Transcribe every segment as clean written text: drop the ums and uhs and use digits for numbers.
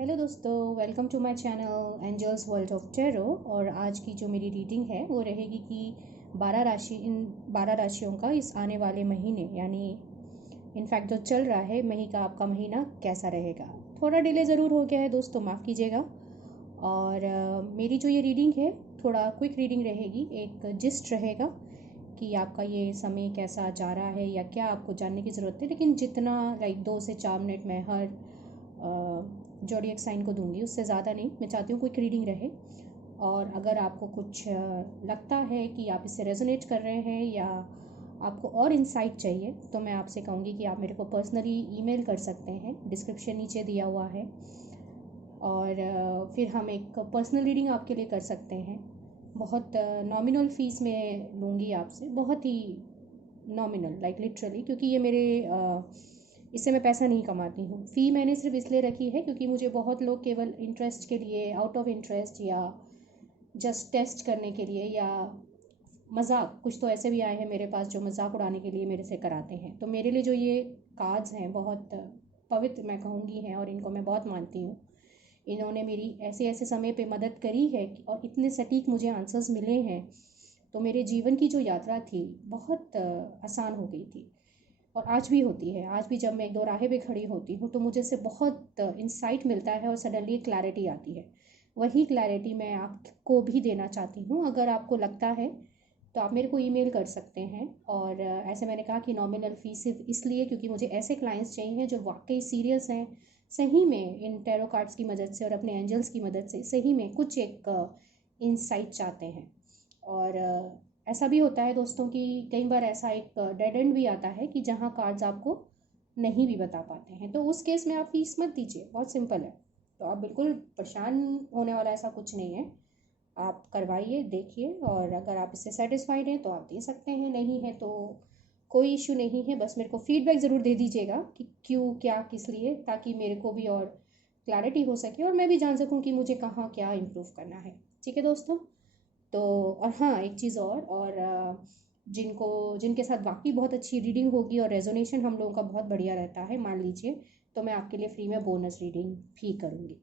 Hello दोस्तों, welcome to my channel angels world of tarot. और आज की जो मेरी रीडिंग है वो रहेगी कि 12 राशियों का इस आने वाले महीने यानी इनफैक्ट जो चल रहा है मई का आपका महीना कैसा रहेगा। थोड़ा डिले ज़रूर हो गया है दोस्तों, माफ़ कीजिएगा। और मेरी जो ये रीडिंग है थोड़ा क्विक रीडिंग रहेगी, एक जिस्ट रहेगा कि आपका ये समय कैसा जा रहा है या क्या आपको जानने की ज़रूरत है। लेकिन जितना लाइक 2 से 4 मिनट में हर जोडियक साइन को दूंगी, उससे ज़्यादा नहीं। मैं चाहती हूँ क्विक रीडिंग रहे। और अगर आपको कुछ लगता है कि आप इससे रेजोनेट कर रहे हैं या आपको और इंसाइट चाहिए तो मैं आपसे कहूँगी कि आप मेरे को पर्सनली ईमेल कर सकते हैं, डिस्क्रिप्शन नीचे दिया हुआ है। और फिर हम एक पर्सनल रीडिंग आपके लिए कर सकते हैं। बहुत नॉमिनल फ़ीस में लूँगी आपसे, बहुत ही नॉमिनल लाइक लिटरली, क्योंकि ये मेरे इससे मैं पैसा नहीं कमाती हूँ। फ़ी मैंने सिर्फ इसलिए रखी है क्योंकि मुझे बहुत लोग केवल इंटरेस्ट के लिए, आउट ऑफ इंटरेस्ट या जस्ट टेस्ट करने के लिए या मजाक, कुछ तो ऐसे भी आए हैं मेरे पास जो मजाक उड़ाने के लिए मेरे से कराते हैं। तो मेरे लिए जो ये कार्ड्स हैं बहुत पवित्र मैं कहूँगी हैं और इनको मैं बहुत मानती हूँ। इन्होंने मेरी ऐसे ऐसे समय पे मदद करी है और इतने सटीक मुझे आंसर्स मिले हैं, तो मेरे जीवन की जो यात्रा थी बहुत आसान हो गई थी। और आज भी होती है। आज भी जब मैं एक दो राहे पे खड़ी होती हूँ तो मुझे से बहुत इंसाइट मिलता है और सडनली क्लैरिटी आती है। वही क्लैरिटी मैं आपको भी देना चाहती हूँ। अगर आपको लगता है तो आप मेरे को ईमेल कर सकते हैं। और ऐसे मैंने कहा कि नॉमिनल फ़ीस सिर्फ इसलिए क्योंकि मुझे ऐसे क्लाइंट्स चाहिए जो वाकई सीरियस हैं, सही में इन टैरो कार्ड्स की मदद से और अपने एंजल्स की मदद से सही में कुछ एक इंसाइट चाहते हैं। और ऐसा भी होता है दोस्तों कि कई बार ऐसा एक डेड एंड भी आता है कि जहाँ कार्ड्स आपको नहीं भी बता पाते हैं, तो उस केस में आप फीस मत दीजिए, बहुत सिंपल है। तो आप बिल्कुल परेशान होने वाला ऐसा कुछ नहीं है। आप करवाइए, देखिए, और अगर आप इससे सेटिस्फाइड हैं तो आप दे सकते हैं, नहीं है तो कोई इशू नहीं है। बस मेरे को फीडबैक ज़रूर दे दीजिएगा कि क्यों, क्या, किस लिए, ताकि मेरे को भी और क्लैरिटी हो सके और मैं भी जान सकूं कि मुझे कहाँ क्या इम्प्रूव करना है। ठीक है दोस्तों। तो और हाँ, एक चीज़ और जिनके साथ वाकई बहुत अच्छी रीडिंग होगी और रेजोनेशन हम लोगों का बहुत बढ़िया रहता है, मान लीजिए, तो मैं आपके लिए फ्री में बोनस रीडिंग भी करूँगी।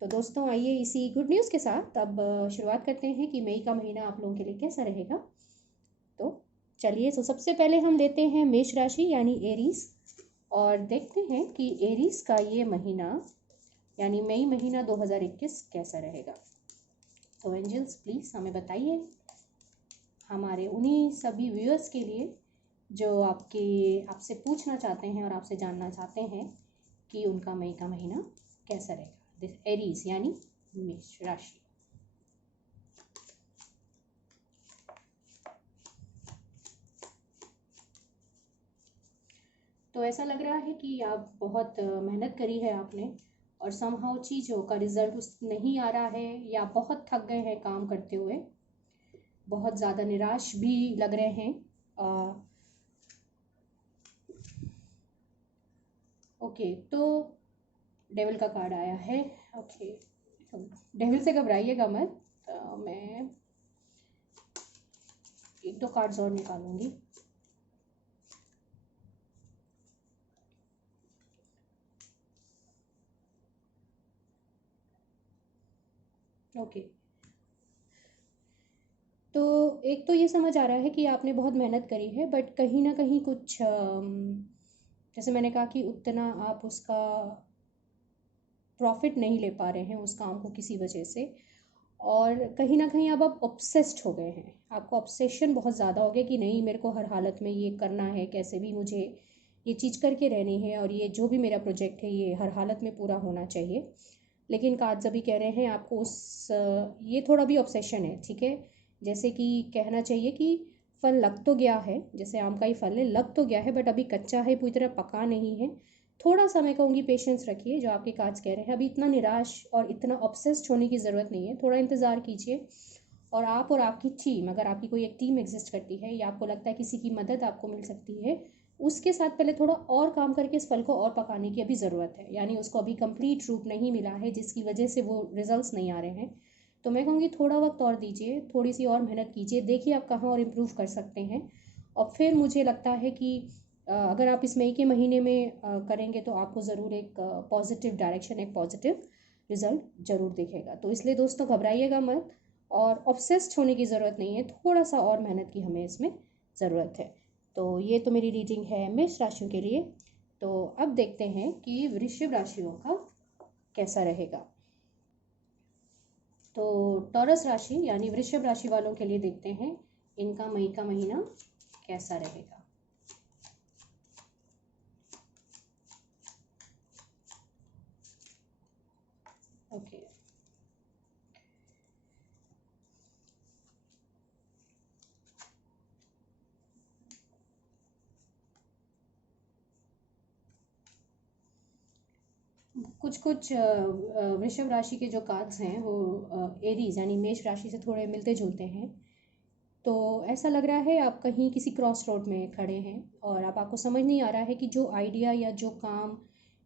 तो दोस्तों आइए इसी गुड न्यूज़ के साथ अब शुरुआत करते हैं कि मई का महीना आप लोगों के लिए कैसा रहेगा। तो चलिए, तो सबसे पहले हम लेते हैं मेष राशि यानी एरीज, और देखते हैं कि एरीज का ये महीना यानी मई महीना 2021 कैसा रहेगा। तो एंजल्स प्लीज़ हमें बताइए, हमारे उन्हीं सभी व्यूअर्स के लिए जो आपसे पूछना चाहते हैं और आपसे जानना चाहते हैं कि उनका मई का महीना कैसा रहेगा। दिस एरीज यानी मेष राशि। तो ऐसा लग रहा है कि आप बहुत मेहनत करी है आपने और समहाउ चीज़ों का रिजल्ट उस नहीं आ रहा है, या बहुत थक गए हैं काम करते हुए, बहुत ज़्यादा निराश भी लग रहे हैं। ओके, तो डेविल का कार्ड आया है। ओके, डेविल से घबराइएगा मत। मैं एक दो कार्ड्स और निकालूंगी। ओके, तो एक तो ये समझ आ रहा है कि आपने बहुत मेहनत करी है, बट कहीं ना कहीं कुछ जैसे मैंने कहा कि उतना आप उसका प्रॉफिट नहीं ले पा रहे हैं उस काम को किसी वजह से। और कहीं ना कहीं अब आप ऑब्सेस्ड हो गए हैं, आपको ऑब्सेशन बहुत ज़्यादा हो गया कि नहीं, मेरे को हर हालत में ये करना है, कैसे भी मुझे ये चीज़ करके रहनी है और ये जो भी मेरा प्रोजेक्ट है ये हर हालत में पूरा होना चाहिए। लेकिन कार्ड्स अभी कह रहे हैं आपको ये थोड़ा भी ऑब्सेशन है, ठीक है। जैसे कि कहना चाहिए कि फल लग तो गया है, जैसे आम का ही फल है, लग तो गया है बट अभी कच्चा है, पूरी तरह पका नहीं है। थोड़ा सा मैं कहूँगी पेशेंस रखिए, जो आपके कार्ड्स कह रहे हैं। अभी इतना निराश और इतना ऑब्सेस्ड होने की ज़रूरत नहीं है, थोड़ा इंतज़ार कीजिए। और आप और आपकी टीम, अगर आपकी कोई एक टीम एग्जिस्ट करती है या आपको लगता है किसी की मदद आपको मिल सकती है, उसके साथ पहले थोड़ा और काम करके इस फल को और पकाने की अभी ज़रूरत है। यानी उसको अभी कंप्लीट रूप नहीं मिला है जिसकी वजह से वो रिजल्ट्स नहीं आ रहे हैं। तो मैं कहूँगी थोड़ा वक्त और दीजिए, थोड़ी सी और मेहनत कीजिए, देखिए आप कहाँ और इम्प्रूव कर सकते हैं। और फिर मुझे लगता है कि अगर आप इस मई के महीने में करेंगे तो आपको ज़रूर एक पॉजिटिव डायरेक्शन, एक पॉजिटिव रिजल्ट ज़रूर दिखेगा। तो इसलिए दोस्तों घबराइएगा मत, और ऑब्सेस्ड होने की ज़रूरत नहीं है, थोड़ा सा और मेहनत की हमें इसमें ज़रूरत है। तो ये तो मेरी रीडिंग है मेष राशियों के लिए। तो अब देखते हैं कि वृश्चिक राशियों का कैसा रहेगा। तो टॉरस राशि यानी वृश्चिक राशि वालों के लिए देखते हैं इनका मई का महीना कैसा रहेगा। ओके, कुछ कुछ वृषभ राशि के जो कार्ड्स हैं वो एरीज यानी मेष राशि से थोड़े मिलते जुलते हैं। तो ऐसा लग रहा है आप कहीं किसी क्रॉस रोड में खड़े हैं और अब आपको समझ नहीं आ रहा है कि जो आइडिया या जो काम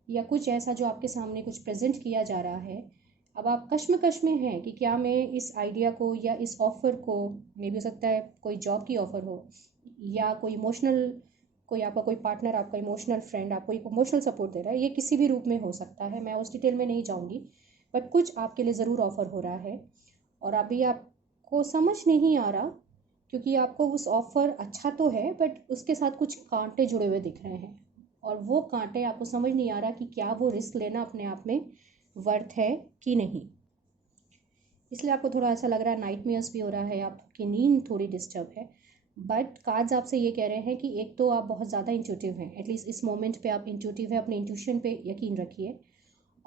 या कुछ ऐसा जो आपके सामने कुछ प्रेजेंट किया जा रहा है, अब आप कश्मकश में हैं कि क्या मैं इस आइडिया को या इस ऑफ़र को, मे भी हो सकता है कोई जॉब की ऑफ़र हो या कोई इमोशनल, कोई आपका कोई पार्टनर, आपका इमोशनल फ्रेंड आपको एक इमोशनल सपोर्ट दे रहा है, ये किसी भी रूप में हो सकता है, मैं उस डिटेल में नहीं जाऊँगी, बट कुछ आपके लिए ज़रूर ऑफ़र हो रहा है और अभी आपको समझ नहीं आ रहा, क्योंकि आपको उस ऑफ़र अच्छा तो है बट उसके साथ कुछ कांटे जुड़े हुए दिख रहे हैं और वो कांटे आपको समझ नहीं आ रहा कि क्या वो रिस्क लेना अपने आप में वर्थ है कि नहीं। इसलिए आपको थोड़ा ऐसा लग रहा है, नाइटमेयर्स भी हो रहा है, आपकी नींद थोड़ी डिस्टर्ब है। बट कार्ड्स आपसे ये कह रहे हैं कि एक तो आप बहुत ज़्यादा इंट्यूटिव हैं, एटलीस्ट इस मोमेंट पे आप इंट्यूटिव है, अपने इंट्यूशन पे यकीन रखिए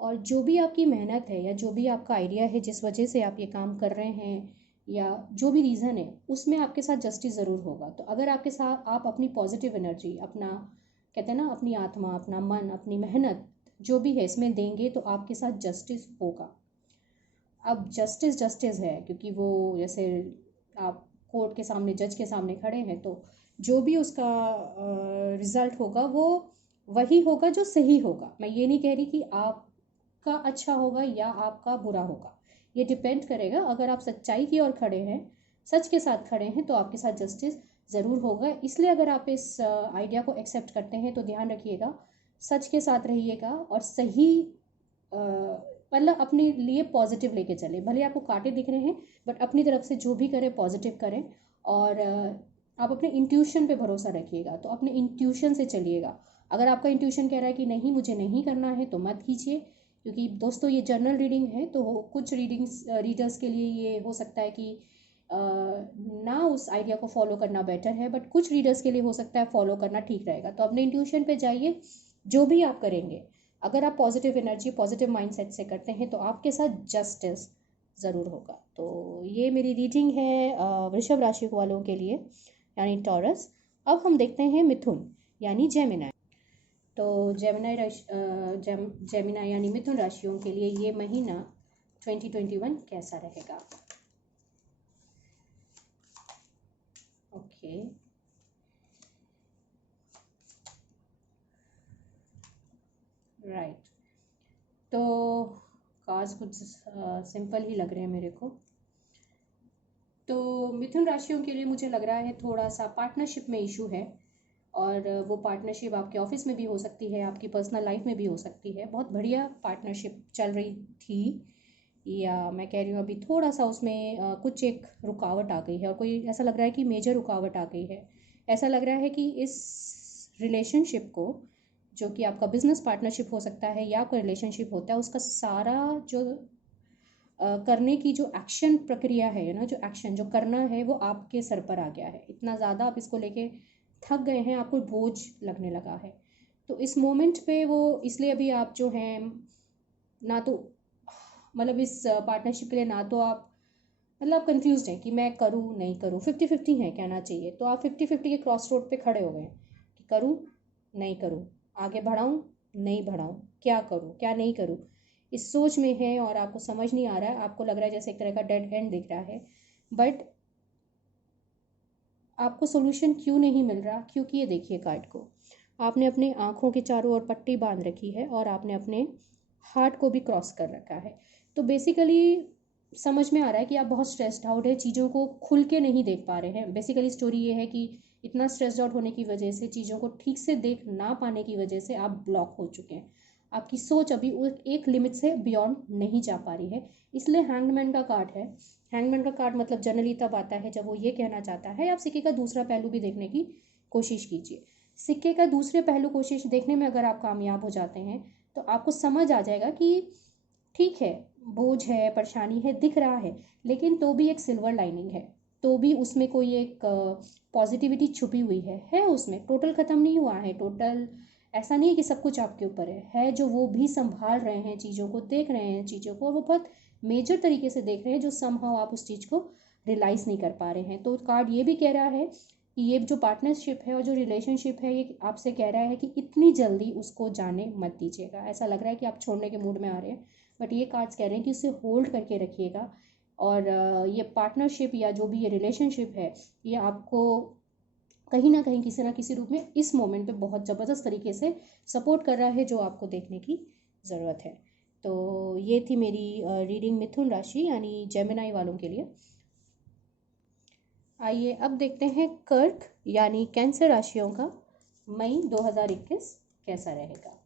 और जो भी आपकी मेहनत है या जो भी आपका आइडिया है जिस वजह से आप ये काम कर रहे हैं या जो भी रीज़न है उसमें आपके साथ जस्टिस ज़रूर होगा। तो अगर आपके साथ आप अपनी पॉजिटिव एनर्जी, अपना कहते हैं ना अपनी आत्मा, अपना मन, अपनी मेहनत जो भी है इसमें देंगे तो आपके साथ जस्टिस होगा। अब जस्टिस जस्टिस है क्योंकि वो जैसे आप कोर्ट के सामने, जज के सामने खड़े हैं, तो जो भी उसका रिज़ल्ट होगा वो वही होगा जो सही होगा। मैं ये नहीं कह रही कि आपका अच्छा होगा या आपका बुरा होगा, ये डिपेंड करेगा। अगर आप सच्चाई की ओर खड़े हैं, सच के साथ खड़े हैं, तो आपके साथ जस्टिस ज़रूर होगा। इसलिए अगर आप इस आइडिया को एक्सेप्ट करते हैं तो ध्यान रखिएगा, सच के साथ रहिएगा और सही मतलब अपने लिए पॉजिटिव लेके चले। भले आपको कांटे दिख रहे हैं बट अपनी तरफ से जो भी करें पॉजिटिव करें और आप अपने इंट्यूशन पे भरोसा रखिएगा। तो अपने इंट्यूशन से चलिएगा। अगर आपका इंट्यूशन कह रहा है कि नहीं मुझे नहीं करना है तो मत कीजिए, क्योंकि दोस्तों ये जनरल रीडिंग है, तो कुछ रीडर्स के लिए ये हो सकता है कि ना उस आइडिया को फॉलो करना बेटर है, बट कुछ रीडर्स के लिए हो सकता है फॉलो करना ठीक रहेगा। तो अपने इंट्यूशन पे जाइए, जो भी आप करेंगे अगर आप पॉजिटिव एनर्जी, पॉजिटिव माइंडसेट से करते हैं तो आपके साथ जस्टिस ज़रूर होगा। तो ये मेरी रीडिंग है वृषभ राशि वालों के लिए यानी टॉरस। अब हम देखते हैं मिथुन यानी जेमिनाई। तो जेमिनाई यानी मिथुन राशियों के लिए ये महीना 2021 कैसा रहेगा। Okay, right. तो कार्ड्स कुछ सिंपल ही लग रहे हैं मेरे को। तो मिथुन राशियों के लिए मुझे लग रहा है थोड़ा सा पार्टनरशिप में इशू है और वो पार्टनरशिप आपके ऑफिस में भी हो सकती है, आपकी पर्सनल लाइफ में भी हो सकती है। बहुत बढ़िया पार्टनरशिप चल रही थी या मैं कह रही हूँ अभी थोड़ा सा उसमें कुछ एक रुकावट आ गई है और कोई ऐसा लग रहा है कि मेजर रुकावट आ गई है। ऐसा लग रहा है कि इस रिलेशनशिप को, जो कि आपका बिजनेस पार्टनरशिप हो सकता है या कोई रिलेशनशिप होता है, उसका सारा जो करने की जो एक्शन प्रक्रिया है ना, जो एक्शन जो करना है वो आपके सर पर आ गया है। इतना ज़्यादा आप इसको लेके थक गए हैं, आपको बोझ लगने लगा है। तो इस मोमेंट पे वो इसलिए अभी आप जो हैं ना तो मतलब इस पार्टनरशिप के लिए ना तो आप मतलब कंफ्यूज हैं कि मैं करूँ नहीं करूँ, 50-50 है कहना चाहिए। तो आप 50-50 के क्रॉस रोड पे खड़े हो गए कि करूँ नहीं करूँ, आगे बढ़ाऊँ नहीं बढ़ाऊँ, क्या करूँ क्या नहीं करूँ, इस सोच में है और आपको समझ नहीं आ रहा है। आपको लग रहा है जैसे एक तरह का डेड एंड दिख रहा है, बट आपको सोल्यूशन क्यों नहीं मिल रहा, क्योंकि ये देखिए कार्ड को, आपने अपने आँखों के चारों ओर पट्टी बांध रखी है और आपने अपने हार्ट को भी क्रॉस कर रखा है। तो बेसिकली समझ में आ रहा है कि आप बहुत स्ट्रेस्ड आउट है, चीज़ों को खुल के नहीं देख पा रहे हैं। बेसिकली स्टोरी ये है कि इतना स्ट्रेस्ड आउट होने की वजह से, चीज़ों को ठीक से देख ना पाने की वजह से आप ब्लॉक हो चुके हैं। आपकी सोच अभी एक लिमिट से बियॉन्ड नहीं जा पा रही है, इसलिए हैंगमैन का कार्ड है। हैंगमैन का कार्ड मतलब जनरली तब आता है जब वो ये कहना चाहता है, आप सिक्के का दूसरा पहलू भी देखने की कोशिश कीजिए। सिक्के का दूसरे पहलू कोशिश देखने में अगर आप कामयाब हो जाते हैं तो आपको समझ आ जाएगा कि ठीक है, बोझ है, परेशानी है, दिख रहा है, लेकिन तो भी एक सिल्वर लाइनिंग है, तो भी उसमें कोई एक पॉजिटिविटी छुपी हुई है उसमें, टोटल ख़त्म नहीं हुआ है, टोटल ऐसा नहीं है कि सब कुछ आपके ऊपर है जो वो भी संभाल रहे हैं चीज़ों को, देख रहे हैं चीज़ों को, और वो बहुत मेजर तरीके से देख रहे हैं जो समहाउ आप उस चीज़ को रियलाइज़ नहीं कर पा रहे हैं। तो कार्ड ये भी कह रहा है कि ये जो पार्टनरशिप है और जो रिलेशनशिप है ये आपसे कह रहा है कि इतनी जल्दी उसको जाने मत दीजिएगा। ऐसा लग रहा है कि आप छोड़ने के मूड में आ रहे हैं, बट ये कार्ड्स कह रहे हैं कि उसे होल्ड करके रखिएगा। और ये पार्टनरशिप या जो भी ये रिलेशनशिप है ये आपको कहीं ना कहीं किसी ना किसी रूप में इस मोमेंट पे बहुत ज़बरदस्त तरीके से सपोर्ट कर रहा है, जो आपको देखने की ज़रूरत है। तो ये थी मेरी रीडिंग मिथुन राशि यानी जेमिनाई वालों के लिए। आइए अब देखते हैं कर्क यानी कैंसर राशियों का मई 2021 कैसा रहेगा।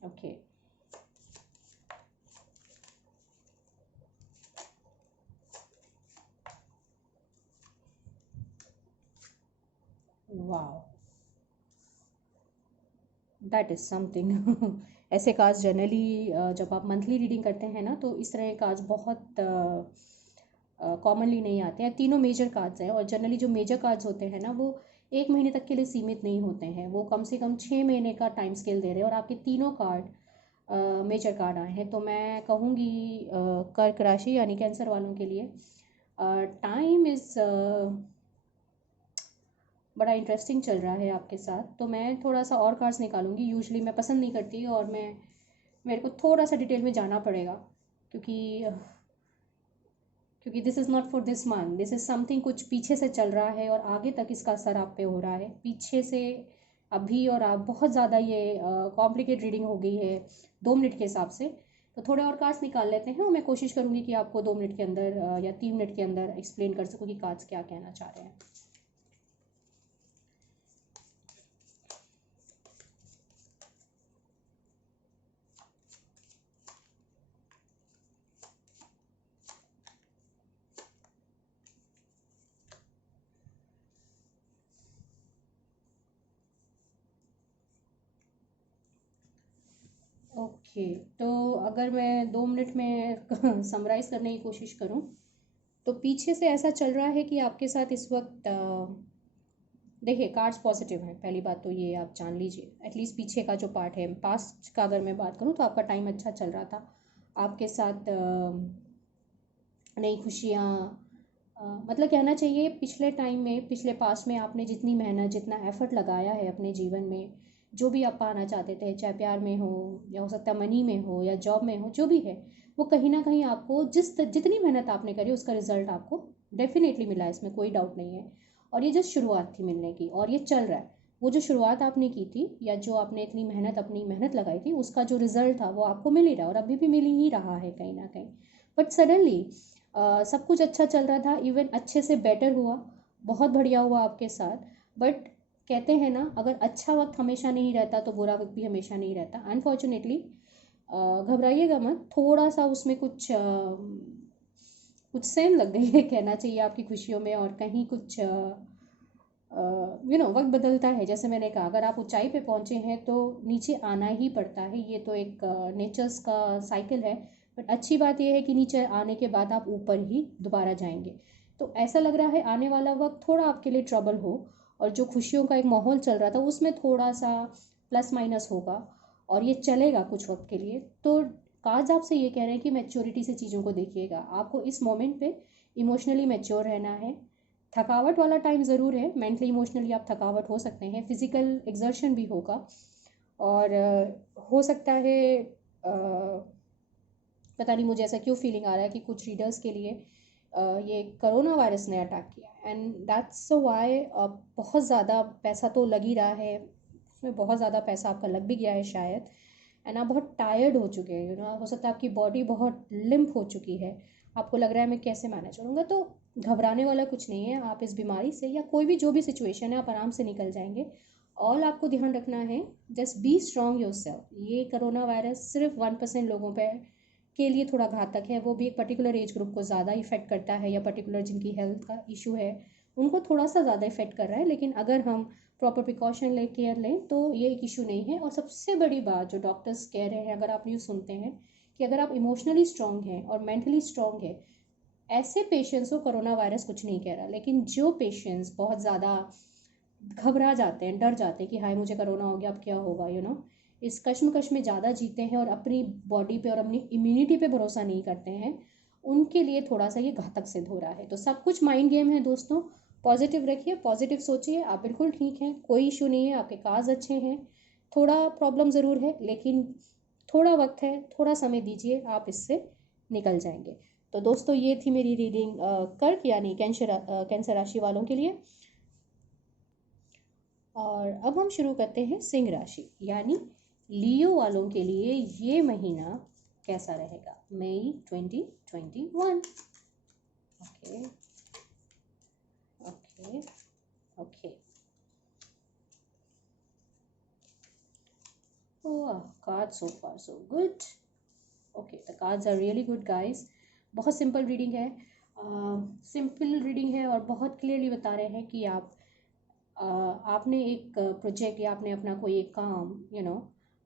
ओके, वाह, दैट इज़ समथिंग। ऐसे कार्ड्स जनरली जब आप मंथली रीडिंग करते हैं ना तो इस तरह के कार्ड्स बहुत कॉमनली नहीं आते हैं। तीनों मेजर कार्ड्स हैं और जनरली जो मेजर कार्ड्स होते हैं ना वो एक महीने तक के लिए सीमित नहीं होते हैं, वो कम से कम 6 महीने का टाइम स्केल दे रहे हैं, और आपके तीनों कार्ड मेजर कार्ड आए हैं। तो मैं कहूँगी कर्क राशि यानी कैंसर वालों के लिए टाइम इज़ बड़ा इंटरेस्टिंग चल रहा है आपके साथ। तो मैं थोड़ा सा और कार्ड्स निकालूंगी, यूजुअली मैं पसंद नहीं करती और मेरे को थोड़ा सा डिटेल में जाना पड़ेगा, क्योंकि क्योंकि this is not for this month, this is something कुछ पीछे से चल रहा है और आगे तक इसका असर आप पे हो रहा है, पीछे से अभी और आप बहुत ज़्यादा ये कॉम्प्लिकेट रीडिंग हो गई है 2 मिनट के हिसाब से। तो थोड़े और कार्ड्स निकाल लेते हैं और मैं कोशिश करूँगी कि आपको 2 मिनट के अंदर या 3 मिनट के अंदर एक्सप्लेन कर सकूँ कि कार्ड्स क्या कहना चाह रहे हैं। ओके, तो अगर मैं 2 मिनट में समराइज़ करने की कोशिश करूं तो पीछे से ऐसा चल रहा है कि आपके साथ इस वक्त देखिए कार्ड्स पॉजिटिव हैं, पहली बात तो ये आप जान लीजिए। एटलीस्ट पीछे का जो पार्ट है, पास्ट का अगर मैं बात करूं तो आपका टाइम अच्छा चल रहा था, आपके साथ नई खुशियाँ, मतलब कहना चाहिए पिछले टाइम में, पिछले पास्ट में आपने जितनी मेहनत जितना एफर्ट लगाया है अपने जीवन में, जो भी आप पाना चाहते थे, चाहे प्यार में हो या हो सकता है मनी में हो या जॉब में हो, जो भी है वो कहीं ना कहीं आपको जितनी मेहनत आपने करी उसका रिजल्ट आपको डेफिनेटली मिला है, इसमें कोई डाउट नहीं है। और ये जस्ट शुरुआत थी मिलने की और ये चल रहा है। वो जो शुरुआत आपने की थी या जो आपने इतनी मेहनत अपनी मेहनत लगाई थी उसका जो रिजल्ट था वो आपको मिल ही रहा है और अभी भी मिल ही रहा है कहीं ना कहीं। बट सडनली सब कुछ अच्छा चल रहा था, इवन अच्छे से बेटर हुआ, बहुत बढ़िया हुआ आपके साथ। बट कहते हैं ना, अगर अच्छा वक्त हमेशा नहीं रहता तो बुरा वक्त भी हमेशा नहीं रहता, अनफॉर्चुनेटली। घबराइएगा मत, थोड़ा सा उसमें कुछ सेम लग गई है कहना चाहिए आपकी खुशियों में, और कहीं कुछ वक्त बदलता है। जैसे मैंने कहा, अगर आप ऊंचाई पे पहुंचे हैं तो नीचे आना ही पड़ता है, ये तो एक नेचर्स का साइकिल है। बट अच्छी बात यह है कि नीचे आने के बाद आप ऊपर ही दोबारा जाएंगे। तो ऐसा लग रहा है आने वाला वक्त थोड़ा आपके लिए ट्रबल हो, और जो खुशियों का एक माहौल चल रहा था उसमें थोड़ा सा प्लस माइनस होगा, और ये चलेगा कुछ वक्त के लिए। तो कार्ड्स आपसे ये कह रहे हैं कि मैच्योरिटी से चीज़ों को देखिएगा, आपको इस मोमेंट पे इमोशनली मैच्योर रहना है। थकावट वाला टाइम ज़रूर है, मेंटली इमोशनली आप थकावट हो सकते हैं, फिज़िकल एक्सर्शन भी होगा, और हो सकता है पता नहीं मुझे ऐसा क्यों फीलिंग आ रहा है कि कुछ रीडर्स के लिए ये कोरोना वायरस ने अटैक किया, एंड दैट्स वाई बहुत ज़्यादा पैसा तो लग ही रहा है, उसमें बहुत ज़्यादा पैसा आपका लग भी गया है शायद, एंड आप बहुत टायर्ड हो चुके हैं, हो सकता है आपकी बॉडी बहुत लिम्प हो चुकी है, आपको लग रहा है मैं कैसे मैनेज करूँगा। तो घबराने वाला कुछ नहीं है। आप इस बीमारी से या कोई भी जो भी सिचुएशन है आप आराम से निकल जाएंगे। ऑल आपको ध्यान रखना है, जस्ट बी स्ट्रांग योरसेल्फ। ये कोरोना वायरस सिर्फ 1% लोगों पे के लिए थोड़ा घातक है, वो भी एक पर्टिकुलर एज ग्रुप को ज़्यादा इफेक्ट करता है, या पर्टिकुलर जिनकी हेल्थ का इशू है उनको थोड़ा सा ज़्यादा इफेक्ट कर रहा है। लेकिन अगर हम प्रॉपर प्रिकॉशन ले केयर लें तो ये एक इशू नहीं है। और सबसे बड़ी बात जो डॉक्टर्स कह रहे हैं, अगर आप न्यूज़ सुनते हैं, कि अगर आप इमोशनली स्ट्रांग हैं और मेंटली स्ट्रांग है, ऐसे पेशेंट्स को कोरोना वायरस कुछ नहीं कह रहा। लेकिन जो पेशेंट्स बहुत ज़्यादा घबरा जाते हैं, डर जाते हैं कि हाय मुझे कोरोना हो गया अब क्या होगा, इस कश्मकश में ज़्यादा जीते हैं और अपनी बॉडी पे और अपनी इम्यूनिटी पे भरोसा नहीं करते हैं, उनके लिए थोड़ा सा ये घातक सिद्ध हो रहा है। तो सब कुछ माइंड गेम है दोस्तों। पॉजिटिव रखिए, पॉजिटिव सोचिए, आप बिल्कुल ठीक हैं, कोई इशू नहीं है, आपके काज अच्छे हैं। थोड़ा प्रॉब्लम ज़रूर है लेकिन थोड़ा वक्त है, थोड़ा समय दीजिए, आप इससे निकल जाएंगे। तो दोस्तों ये थी मेरी रीडिंग कर्क यानी कैंसर राशि वालों के लिए। और अब हम शुरू करते हैं सिंह राशि यानी लियो वालों के लिए ये महीना कैसा रहेगा, मई 2021। Okay okay okay. Card so far so good. Okay, the cards are really good guys. बहुत सिंपल रीडिंग है, सिंपल रीडिंग है और बहुत क्लियरली बता रहे हैं कि आपने एक प्रोजेक्ट या आपने अपना कोई एक काम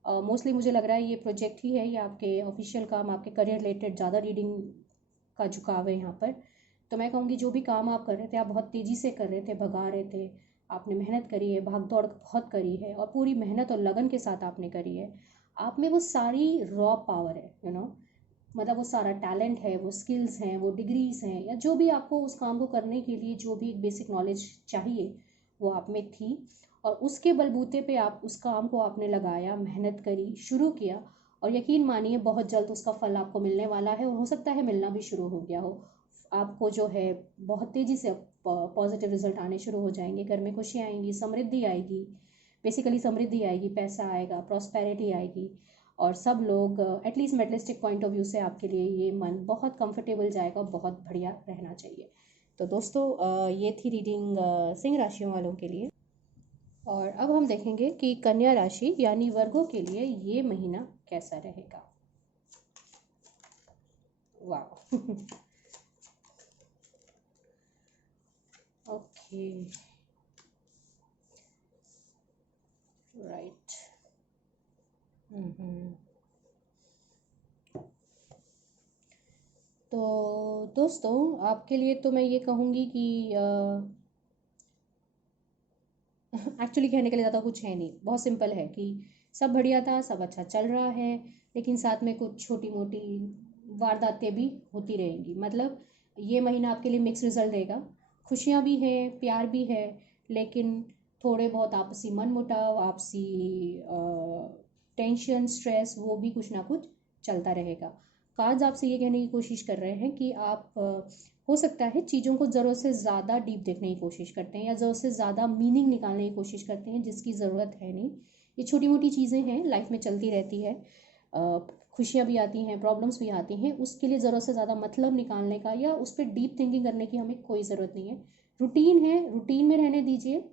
मोस्टली मुझे लग रहा है ये प्रोजेक्ट ही है या आपके ऑफिशियल काम, आपके करियर रिलेटेड ज़्यादा रीडिंग का झुकाव है यहाँ पर। तो मैं कहूँगी जो भी काम आप कर रहे थे, आप बहुत तेज़ी से कर रहे थे, भगा रहे थे, आपने मेहनत करी है, भाग दौड़ बहुत करी है और पूरी मेहनत और लगन के साथ आपने करी है। आप में वो सारी रॉ पावर है, मतलब वो सारा टैलेंट है, वो स्किल्स हैं, वो डिग्रीज हैं, या जो भी आपको उस काम को करने के लिए जो भी बेसिक नॉलेज चाहिए वो आप में थी। और उसके बलबूते पे आप उस काम को आपने लगाया, मेहनत करी, शुरू किया, और यकीन मानिए बहुत जल्द उसका फल आपको मिलने वाला है और हो सकता है मिलना भी शुरू हो गया हो। आपको जो है बहुत तेज़ी से पॉजिटिव रिजल्ट आने शुरू हो जाएंगे, घर में खुशी आएंगी, समृद्धि आएगी, बेसिकली समृद्धि आएगी, पैसा आएगा, प्रॉस्पेरिटी आएगी। और सब लोग एटलीस्ट मेटलिस्टिक पॉइंट ऑफ व्यू से आपके लिए ये मन बहुत कंफर्टेबल जाएगा, बहुत बढ़िया रहना चाहिए। तो दोस्तों ये थी रीडिंग सिंह राशियों वालों के लिए। और अब हम देखेंगे कि कन्या राशि यानी वर्गों के लिए ये महीना कैसा रहेगा। वाह ओके राइट। तो दोस्तों आपके लिए तो मैं ये कहूँगी कि एक्चुअली कहने के लिए ज़्यादा कुछ है नहीं, बहुत सिंपल है कि सब बढ़िया था, सब अच्छा चल रहा है, लेकिन साथ में कुछ छोटी मोटी वारदातें भी होती रहेंगी। मतलब ये महीना आपके लिए मिक्स रिजल्ट देगा, खुशियाँ भी हैं, प्यार भी है, लेकिन थोड़े बहुत आपसी मनमुटाव, आपसी टेंशन, स्ट्रेस, वो भी कुछ ना कुछ चलता रहेगा। कार्ड्स आपसे ये कहने की कोशिश कर रहे हैं कि आप हो सकता है चीज़ों को ज़रूरत से ज़्यादा डीप देखने की कोशिश करते हैं या ज़रूरत से ज़्यादा मीनिंग निकालने की कोशिश करते हैं जिसकी ज़रूरत है नहीं। ये छोटी मोटी चीज़ें हैं, लाइफ में चलती रहती है, खुशियाँ भी आती हैं, प्रॉब्लम्स भी आती हैं, उसके लिए ज़रूरत से ज़्यादा मतलब निकालने का या उस पर डीप थिंकिंग करने की हमें कोई ज़रूरत नहीं है। रूटीन है, रूटीन में रहने दीजिए,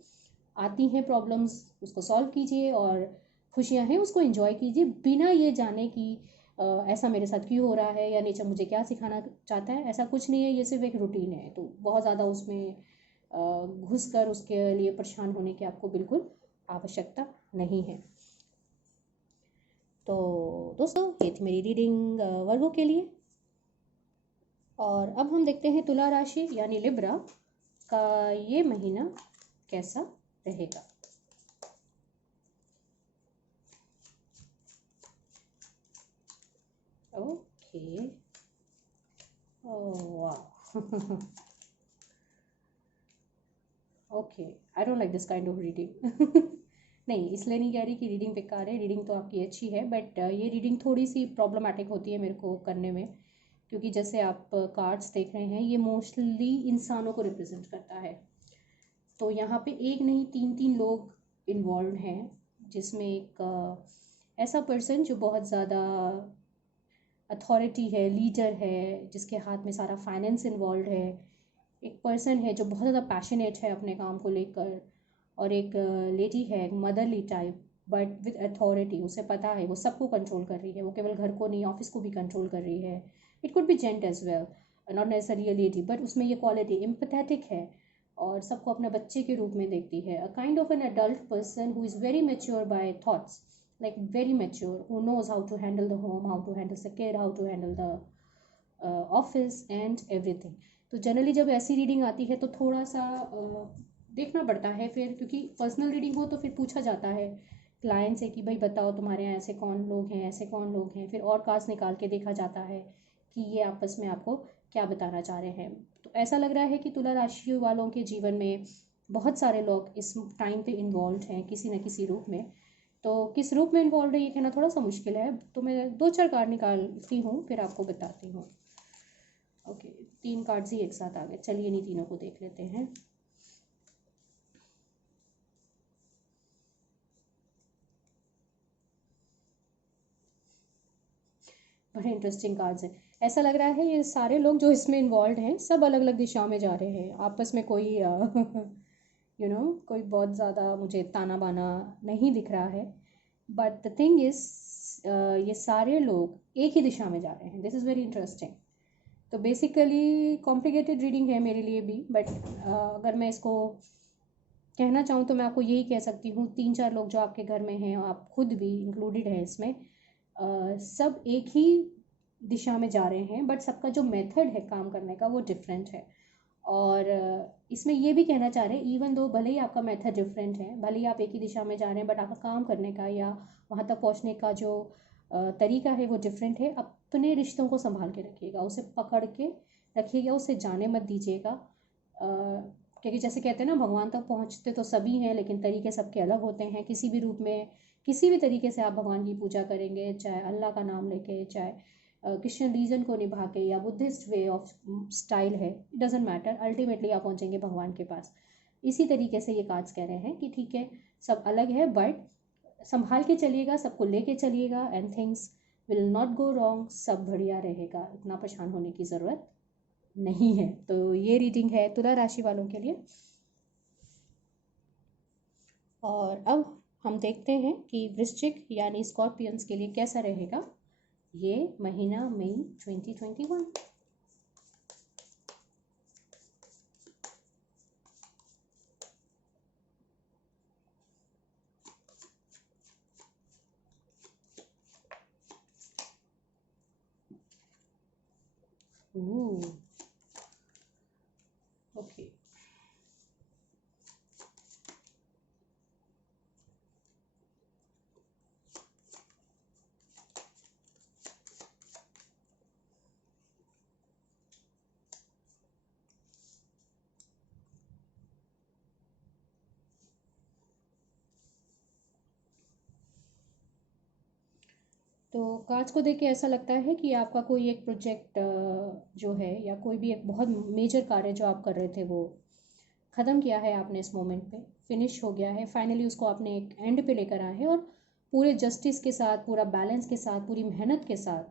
आती हैं प्रॉब्लम्स उसको सॉल्व कीजिए, और खुशियाँ हैं उसको एंजॉय कीजिए, बिना ये जाने कि ऐसा मेरे साथ क्यों हो रहा है या नेचर मुझे क्या सिखाना चाहता है। ऐसा कुछ नहीं है, ये सिर्फ एक रूटीन है। तो बहुत ज़्यादा उसमें घुस कर उसके लिए परेशान होने की आपको बिल्कुल आवश्यकता नहीं है। तो दोस्तों ये थी मेरी रीडिंग वर्गों के लिए। और अब हम देखते हैं तुला राशि यानी लिब्रा का ये महीना कैसा रहेगा। ओके, वाह okay, I don't like this kind of reading. नहीं, इसलिए नहीं कह रही कि रीडिंग बेकार है, रीडिंग तो आपकी अच्छी है, बट ये रीडिंग थोड़ी सी प्रॉब्लमेटिक होती है मेरे को करने में, क्योंकि जैसे आप कार्ड्स देख रहे हैं ये मोस्टली इंसानों को रिप्रेजेंट करता है। तो यहाँ पे एक नहीं, तीन तीन लोग इन्वॉल्व हैं, जिसमें एक ऐसा पर्सन जो बहुत ज़्यादा अथॉरिटी है, लीडर है, जिसके हाथ में सारा फाइनेंस इन्वॉल्व है, एक पर्सन है जो बहुत ज़्यादा पैशनेट है अपने काम को लेकर, और एक लेडी है motherly type but with authority, उसे पता है वो सबको कंट्रोल कर रही है, वो केवल घर को नहीं ऑफिस को भी कंट्रोल कर रही है। It could be gent as well, not necessary a lady, but उसमें ये क्वालिटी एम्पैथेटिक है और सबको अपने बच्चे के रूप में देखती है। A kind of an adult person who is very mature by thoughts, like very mature, who knows how to handle the home, how to handle the kid, how to handle the office and everything. तो generally जब ऐसी reading आती है तो थोड़ा सा देखना पड़ता है फिर, क्योंकि पर्सनल रीडिंग हो तो फिर पूछा जाता है क्लाइंट से कि भाई बताओ तुम्हारे यहाँ ऐसे कौन लोग हैं, ऐसे कौन लोग हैं, फिर और कार्ड्स निकाल के देखा जाता है कि ये आपस में आपको क्या बताना चाह रहे हैं। तो ऐसा लग रहा है कि तुला राशि वालों के जीवन में बहुत सारे लोग इस टाइम पे इन्वॉल्व हैं किसी न किसी रूप में। तो किस रूप में इन्वॉल्व है ये कहना थोड़ा सा मुश्किल है, तो मैं 2-4 कार्ड निकालती हूँ फिर आपको बताती हूँ। ओके, 3 कार्ड्स ही एक साथ आ गए, चलिए इन्हीं तीनों को देख लेते हैं। बड़े इंटरेस्टिंग कार्ड्स हैं। ऐसा लग रहा है ये सारे लोग जो इसमें इन्वॉल्व हैं सब अलग अलग दिशाओं में जा रहे हैं आपस में, कोई कोई बहुत ज़्यादा मुझे ताना बाना नहीं दिख रहा है। बट द थिंग इज़ ये सारे लोग एक ही दिशा में जा रहे हैं, दिस इज़ वेरी इंटरेस्टिंग। तो बेसिकली कॉम्प्लिकेटेड रीडिंग है मेरे लिए भी, बट अगर मैं इसको कहना चाहूँ तो मैं आपको यही कह सकती हूँ, 3-4 लोग जो आपके घर में हैं, आप खुद भी इंक्लूडेड है इसमें, सब एक ही दिशा में जा रहे हैं, बट सबका जो मेथड है काम करने का वो डिफरेंट है। और इसमें ये भी कहना चाह रहे हैं इवन दो भले ही आपका मेथड डिफरेंट है, भले ही आप एक ही दिशा में जा रहे हैं, बट आपका काम करने का या वहाँ तक पहुँचने का जो तरीका है वो डिफरेंट है। अपने रिश्तों को संभाल के रखिएगा, उसे पकड़ के रखिएगा, उसे जाने मत दीजिएगा, क्योंकि जैसे कहते हैं ना भगवान तक पहुँचते तो सभी हैं लेकिन तरीके सबके अलग होते हैं। किसी भी रूप में किसी भी तरीके से आप भगवान की पूजा करेंगे, चाहे अल्लाह का नाम लेके, चाहे क्रिश्चियन रीजन को निभा के, या बुद्धिस्ट वे ऑफ स्टाइल है, इट डजेंट मैटर, अल्टीमेटली आप पहुँचेंगे भगवान के पास। इसी तरीके से ये कार्ड्स कह रहे हैं कि ठीक है सब अलग है बट संभाल के चलिएगा, सबको लेके चलिएगा, and things will not go wrong, सब बढ़िया रहेगा, इतना परेशान होने की ज़रूरत नहीं है। तो ये रीडिंग है तुला राशि वालों के लिए। और अब हम देखते हैं कि वृश्चिक यानी स्कॉर्पियंस के लिए कैसा रहेगा ये महीना मई 2021। ओके, तो कार्ड्स को देख के ऐसा लगता है कि आपका कोई एक प्रोजेक्ट जो है या कोई भी एक बहुत मेजर कार्य जो आप कर रहे थे वो ख़त्म किया है आपने, इस मोमेंट पे फिनिश हो गया है, फाइनली उसको आपने एक एंड पे लेकर आए हैं, और पूरे जस्टिस के साथ, पूरा बैलेंस के साथ, पूरी मेहनत के साथ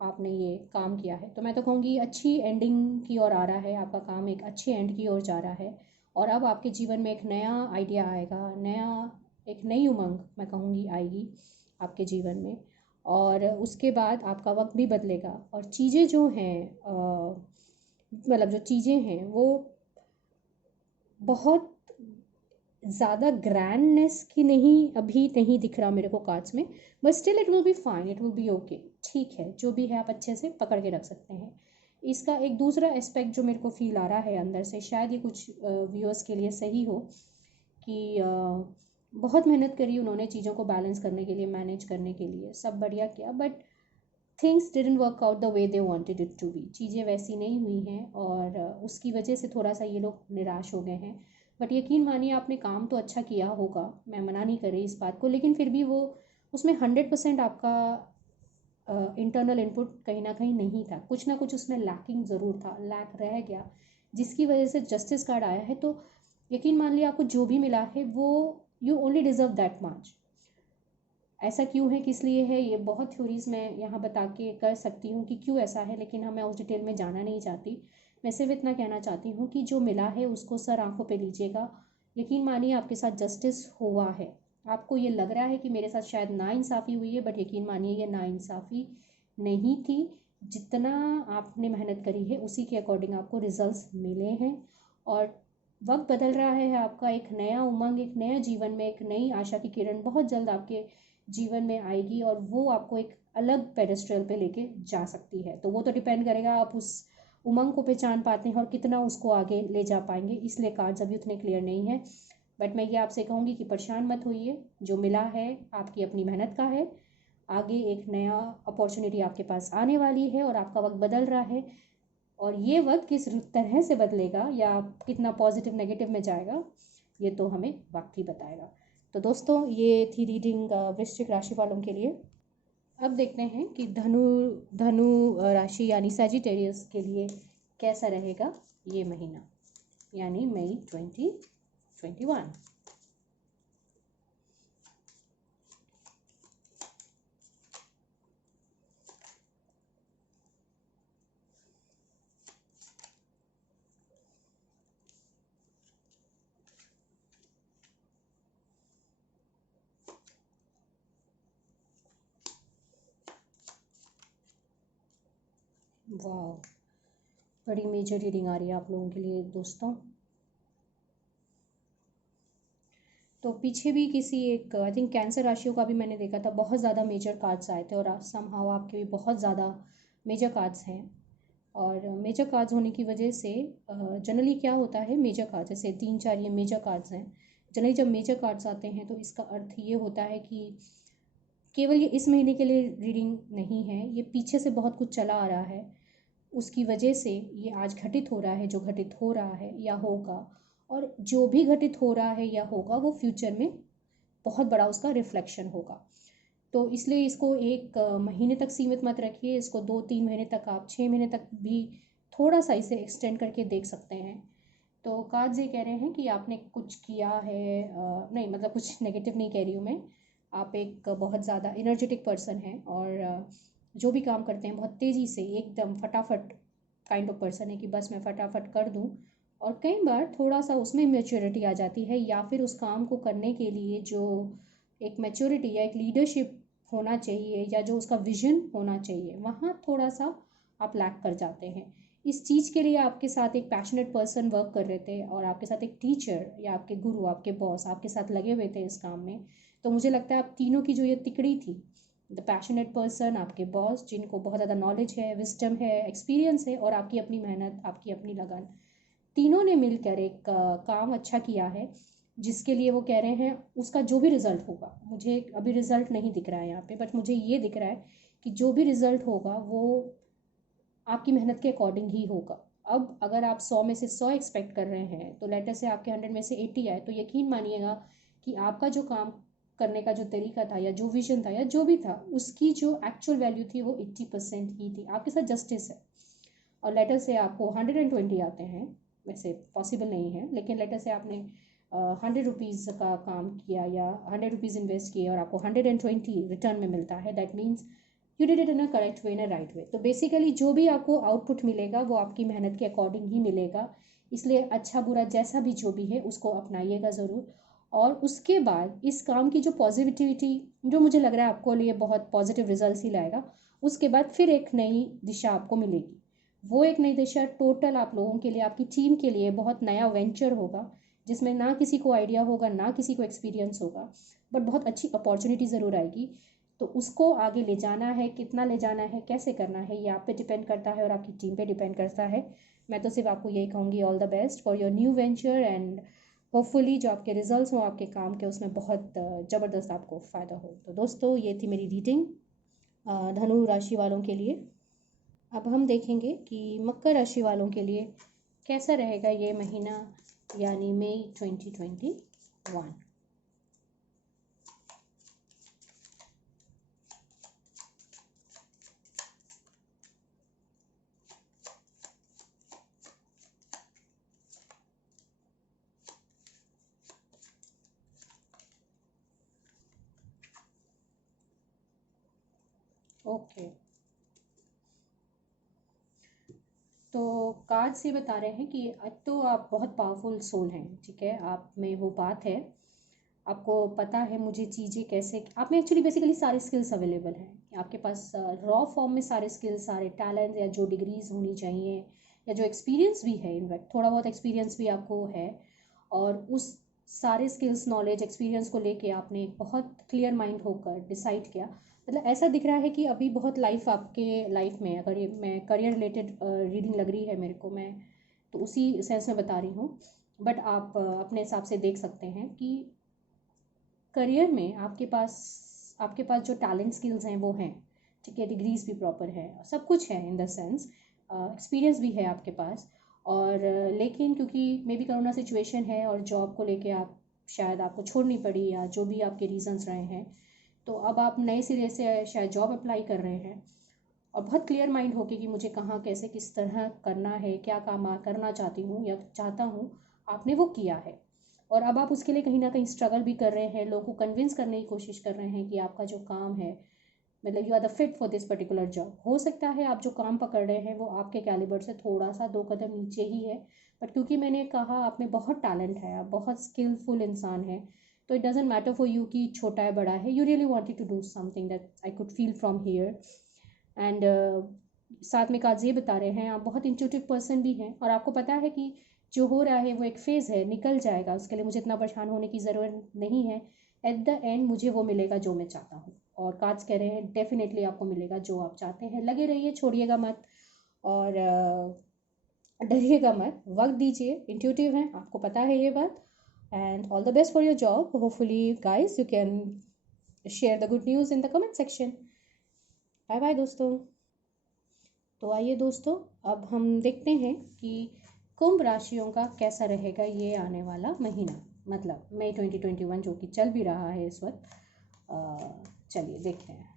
आपने ये काम किया है। तो मैं तो कहूँगी अच्छी एंडिंग की ओर आ रहा है आपका काम, एक अच्छे एंड की ओर जा रहा है। और अब आपके जीवन में एक नया आइडिया आएगा, एक नई उमंग मैं कहूँगी आएगी आपके जीवन में, और उसके बाद आपका वक्त भी बदलेगा, और चीज़ें जो हैं मतलब जो चीज़ें हैं वो बहुत ज़्यादा ग्रैंडनेस की नहीं, अभी नहीं दिख रहा मेरे को कार्ड्स में, but still it will be fine, it will be okay, ठीक है जो भी है आप अच्छे से पकड़ के रख सकते हैं। इसका एक दूसरा एस्पेक्ट जो मेरे को फील आ रहा है अंदर से, शायद ये कुछ व्यूअर्स के लिए सही हो, कि बहुत मेहनत करी उन्होंने चीज़ों को बैलेंस करने के लिए, मैनेज करने के लिए, सब बढ़िया किया, but things didn't work out the way they wanted it to be, चीज़ें वैसी नहीं हुई हैं, और उसकी वजह से थोड़ा सा ये लोग निराश हो गए हैं। बट यकीन मानिए आपने काम तो अच्छा किया होगा, मैं मना नहीं कर रही इस बात को, लेकिन फिर भी वो उसमें 100% आपका इंटरनल इनपुट कहीं ना कहीं नहीं था, कुछ ना कुछ उसमें लैकिंग ज़रूर था, लैक रह गया, जिसकी वजह से जस्टिस कार्ड आया है। तो यकीन मान लिया आपको जो भी मिला है वो you only deserve that much. ऐसा क्यों है, किस लिए है, ये बहुत थ्योरीज मैं यहाँ बता के कर सकती हूँ कि क्यों ऐसा है, लेकिन मैं उस डिटेल में जाना नहीं चाहती। मैं सिर्फ इतना कहना चाहती हूँ कि जो मिला है उसको सर आंखों पे लीजिएगा। यकीन मानिए आपके साथ जस्टिस हुआ है। आपको ये लग रहा है कि मेरे साथ शायद नाइंसाफ़ी हुई है, बट यकीन मानिए ये नाइंसाफ़ी नहीं थी। जितना आपने मेहनत करी है उसी के अकॉर्डिंग आपको रिजल्ट्स मिले हैं। और वक्त बदल रहा है आपका, एक नया उमंग, एक नया जीवन में एक नई आशा की किरण बहुत जल्द आपके जीवन में आएगी और वो आपको एक अलग पेडेस्ट्रल पे लेके जा सकती है। तो वो तो डिपेंड करेगा आप उस उमंग को पहचान पाते हैं और कितना उसको आगे ले जा पाएंगे, इसलिए कार्ड्स अभी उतने क्लियर नहीं है। बट मैं ये आपसे कहूँगी कि परेशान मत होइए, जो मिला है आपकी अपनी मेहनत का है। आगे एक नया अपॉर्चुनिटी आपके पास आने वाली है और आपका वक्त बदल रहा है, और ये वक्त किस तरह से बदलेगा या कितना पॉजिटिव नेगेटिव में जाएगा ये तो हमें वक्त ही बताएगा। तो दोस्तों ये थी रीडिंग वृश्चिक राशि वालों के लिए। अब देखते हैं कि धनु धनु राशि यानी सैजिटेरियस के लिए कैसा रहेगा ये महीना, यानी मई 2021। वाह, बड़ी मेजर रीडिंग आ रही है आप लोगों के लिए दोस्तों। तो पीछे भी किसी एक आई थिंक कैंसर राशियों का भी मैंने देखा था, बहुत ज़्यादा मेजर कार्ड्स आए थे और समहाउ आपके भी बहुत ज़्यादा मेजर कार्ड्स हैं। और मेजर कार्ड्स होने की वजह से जनरली क्या होता है, मेजर कार्ड्स जैसे 3-4 ये मेजर कार्ड्स हैं। जनरली जब मेजर कार्ड्स आते हैं तो इसका अर्थ ये होता है कि केवल ये इस महीने के लिए रीडिंग नहीं है, ये पीछे से बहुत कुछ चला आ रहा है, उसकी वजह से ये आज घटित हो रहा है जो घटित हो रहा है या होगा। और जो भी घटित हो रहा है या होगा वो फ्यूचर में बहुत बड़ा उसका रिफ्लेक्शन होगा। तो इसलिए इसको एक महीने तक सीमित मत रखिए, इसको 2-3 महीने तक, आप 6 महीने तक भी थोड़ा सा इसे एक्सटेंड करके देख सकते हैं। तो कार्ड्स ये कह रहे हैं कि आपने कुछ किया है, नहीं मतलब कुछ नेगेटिव नहीं कह रही हूँ मैं। आप एक बहुत ज़्यादा एनर्जेटिक पर्सन हैं और जो भी काम करते हैं बहुत तेज़ी से एकदम फटाफट काइंड ऑफ पर्सन है कि बस मैं फटाफट कर दूँ। और कई बार थोड़ा सा उसमें मेच्योरिटी आ जाती है, या फिर उस काम को करने के लिए जो एक मैच्योरिटी या एक लीडरशिप होना चाहिए या जो उसका विजन होना चाहिए, वहाँ थोड़ा सा आप लैक कर जाते हैं। इस चीज़ के लिए आपके साथ एक पैशनेट पर्सन वर्क कर रहे थे और आपके साथ एक टीचर या आपके गुरु, आपके बॉस आपके साथ लगे हुए थे इस काम में। तो मुझे लगता है आप तीनों की जो ये तिकड़ी थी, द पैशनेट पर्सन, आपके बॉस जिनको बहुत ज़्यादा नॉलेज है, विजडम है, एक्सपीरियंस है, और आपकी अपनी मेहनत, आपकी अपनी लगन, तीनों ने मिलकर एक काम अच्छा किया है जिसके लिए वो कह रहे हैं उसका जो भी रिजल्ट होगा, मुझे अभी रिजल्ट नहीं दिख रहा है यहाँ पे, बट मुझे ये दिख रहा है कि जो भी रिजल्ट होगा वो आपकी मेहनत के अकॉर्डिंग ही होगा। अब अगर आप 100 में से 100 एक्सपेक्ट कर रहे हैं तो लेटर से आपके 100 में से 80 आए, तो यकीन मानिएगा कि आपका जो काम करने का जो तरीका था या जो विजन था या जो भी था उसकी जो एक्चुअल वैल्यू थी वो 80% ही थी। आपके साथ जस्टिस है। और लेटर से आपको 120 आते हैं, वैसे पॉसिबल नहीं है, लेकिन लेटर से आपने 100 रुपीज़ का काम किया या 100 रुपीज़ इन्वेस्ट किए और आपको 120 रिटर्न में मिलता है, that means you did it in a correct way, in a right way. तो बेसिकली जो भी आपको आउटपुट मिलेगा वो आपकी मेहनत के अकॉर्डिंग ही मिलेगा। इसलिए अच्छा बुरा जैसा भी जो भी है उसको अपनाइएगा ज़रूर। और उसके बाद इस काम की जो पॉजिटिविटी, जो मुझे लग रहा है आपको लिए बहुत पॉजिटिव रिजल्ट ही लाएगा, उसके बाद फिर एक नई दिशा आपको मिलेगी। वो एक नई दिशा टोटल आप लोगों के लिए, आपकी टीम के लिए बहुत नया वेंचर होगा जिसमें ना किसी को आइडिया होगा ना किसी को एक्सपीरियंस होगा, बट बहुत अच्छी अपॉर्चुनिटी ज़रूर आएगी। तो उसको आगे ले जाना है, कितना ले जाना है, कैसे करना है, ये आप पे डिपेंड करता है और आपकी टीम पे डिपेंड करता है। मैं तो सिर्फ आपको यही कहूँगी, all the best for your new venture, and hopefully जो आपके रिजल्ट्स हों आपके काम के उसमें बहुत ज़बरदस्त आपको फ़ायदा हो। तो दोस्तों ये थी मेरी रीडिंग धनु राशि वालों के लिए। अब हम देखेंगे कि मकर राशि वालों के लिए कैसा रहेगा ये महीना, यानी मई 2021। ओके, तो कार्ड से बता रहे हैं कि आज तो आप बहुत पावरफुल सोल हैं, ठीक है, आप में वो बात है, आपको पता है मुझे चीज़ें कैसे, आप में एक्चुअली बेसिकली सारे स्किल्स अवेलेबल हैं आपके पास, रॉ फॉर्म में सारे स्किल्स, सारे टैलेंट, या जो डिग्रीज होनी चाहिए, या जो एक्सपीरियंस भी है, इनफैक्ट थोड़ा बहुत एक्सपीरियंस भी आपको है, और उस सारे स्किल्स, नॉलेज, एक्सपीरियंस को लेके आपने एक बहुत क्लियर माइंड होकर डिसाइड किया। मतलब ऐसा दिख रहा है कि अभी बहुत लाइफ आपके लाइफ में, अगर ये मैं करियर रिलेटेड रीडिंग लग रही है मेरे को, मैं तो उसी सेंस में बता रही हूँ, बट आप अपने हिसाब से देख सकते हैं कि करियर में आपके पास जो टैलेंट स्किल्स हैं वो हैं, ठीक है, डिग्रीज भी प्रॉपर है, सब कुछ है इन द सेंस, एक्सपीरियंस भी है आपके पास, और लेकिन क्योंकि मे बी कोरोना सिचुएशन है और जॉब को लेके आप शायद आपको छोड़नी पड़ी, या जो भी आपके रीजंस रहे हैं, तो अब आप नए सिरे से शायद जॉब अप्लाई कर रहे हैं, और बहुत क्लियर माइंड होके कि मुझे कहाँ कैसे किस तरह करना है, क्या काम करना चाहती हूँ या चाहता हूँ, आपने वो किया है, और अब आप उसके लिए कहीं ना कहीं स्ट्रगल भी कर रहे हैं, लोगों को कन्विंस करने की कोशिश कर रहे हैं कि आपका जो काम है, मतलब you are the fit for this particular job. हो सकता है आप जो काम पकड़ रहे हैं वो आपके कैलिबर से थोड़ा सा दो कदम नीचे ही है, बट क्योंकि मैंने कहा आप में बहुत टैलेंट है, आप बहुत स्किलफुल इंसान है, तो it doesn't matter for you कि छोटा है बड़ा है, you really wanted to do something, that I could feel from here. And साथ में काज ये बता रहे हैं आप बहुत इंट्यूटिव पर्सन भी हैं, और आपको पता है कि जो हो रहा है वो एक फ़ेज़ है, निकल जाएगा, उसके लिए मुझे इतना परेशान होने की ज़रूरत नहीं है, एट द एंड मुझे वो मिलेगा जो मैं चाहता हूँ, और काज कह रहे हैं डेफिनेटली आपको मिलेगा जो आप चाहते हैं, लगे रहिए, छोड़िएगा मत, और डरिएगा मत, वक्त दीजिए, इंट्यूटिव हैं, आपको पता है ये बात, and all the best for your job, hopefully guys you can share the good news in the comment section. Bye bye दोस्तों। तो आइए दोस्तों, अब हम देखते हैं कि कुंभ राशियों का कैसा रहेगा ये आने वाला महीना, मतलब मई 2021 जो कि चल भी रहा है इस वक्त। चलिए देखते हैं,